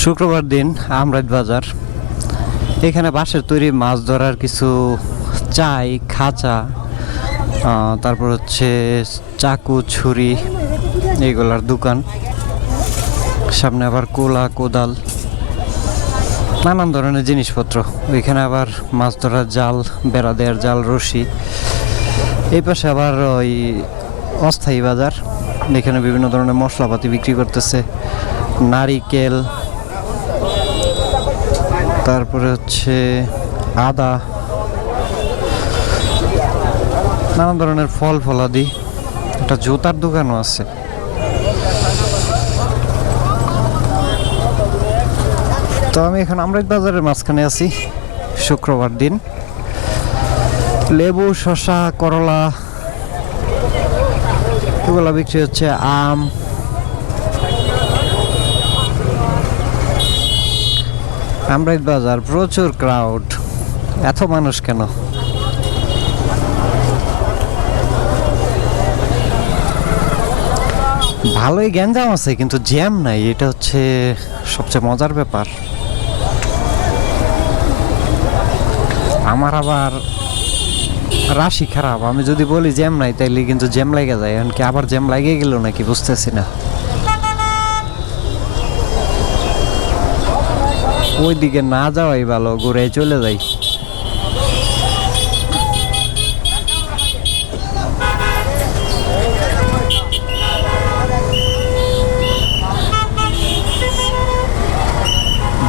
শুক্রবার দিন আমরাইত বাজার। এখানে বাঁশের তৈরি মাছ ধরার কিছু চাই, খাঁচা, তারপর হচ্ছে চাকু, ছুরি, এইগুলার দোকান। সামনে আবার কোলা, কোদাল, নানান ধরনের জিনিসপত্র। ওইখানে আবার মাছ ধরার জাল, বেড়া দেওয়ার জাল, রশি। এই পাশে আবার ওই অস্থায়ী বাজার, এখানে বিভিন্ন ধরনের মশলাপাতি বিক্রি করতেছে, নারিকেল, তারপরে হচ্ছে আদা, নানান ধরনের ফল ফলাদি। একটা জুতার দোকানও আছে। তো আমি এখন আমরাইত বাজারের মাঝখানে আছি, শুক্রবার দিন। লেবু, শসা, করলা এগুলো বিক্রি হচ্ছে, আম। আমরাইত বাজার প্রচুর ক্রাউড। এত মানুষ কেন? ভালোই গ্যাঞ্জাম আছে কিন্তু জ্যাম নাই, এটা হচ্ছে সবচেয়ে মজার ব্যাপার। আমার আবার রাশি খারাপ, আমি যদি বলি জ্যাম নাই তাইলে কিন্তু জ্যাম লেগে যায়। এখন কি আবার জ্যাম লাগে গেল নাকি বুঝতেছি না। ওই দিকে না যাওয়াই ভালো, ঘুরে চলে যাই।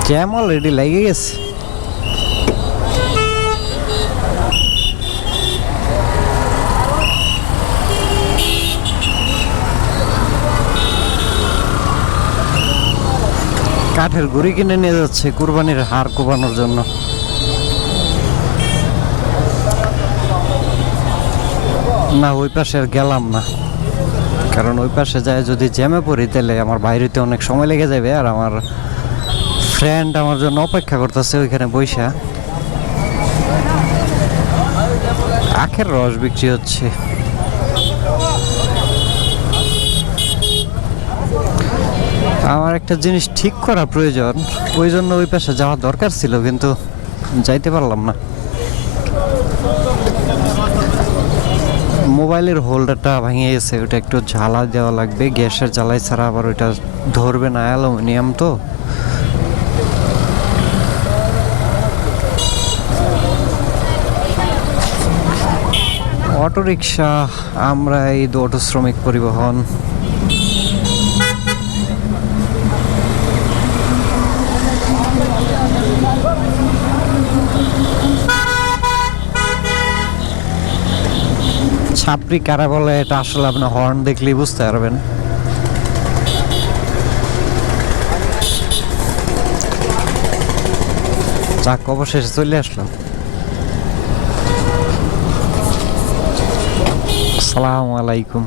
জ্যাম অলরেডি লেগে গেছে। কাঠের গুঁড়ি কিনে নিয়ে যাচ্ছে কুরবানির হাড় কোপানোর জন্য। না, ওই পাশে আর গেলাম না, কারণ ওই পাশে যায় যদি জ্যামে পড়ি তাহলে আমার বাইরেতে অনেক সময় লেগে যাবে। আর আমার ফ্রেন্ড আমার জন্য অপেক্ষা করতেছে ওইখানে বইসা। আখের রস বিক্রি হচ্ছে। আমার একটা জিনিস ঠিক করা প্রয়োজন, ওই জন্য ওই পাশে যাওয়া দরকার ছিল, কিন্তু যাইতে পারলাম না। মোবাইলের হোল্ডারটা ভেঙে গেছে, ওটা একটু জ্বালা দেওয়া লাগবে। গ্যাসের জ্বালাই ছাড়া আবার ওইটা ধরবে না, অ্যালুমিনিয়াম তো। অটোরিকশা, আমরা এই অটো শ্রমিক পরিবহন। ছাপরি কারা বলে এটা আসলে আপনি হর্ন দেখলেই বুঝতে পারবেন। যাক, অবশেষে চলে আসলাম। আসসালামু আলাইকুম।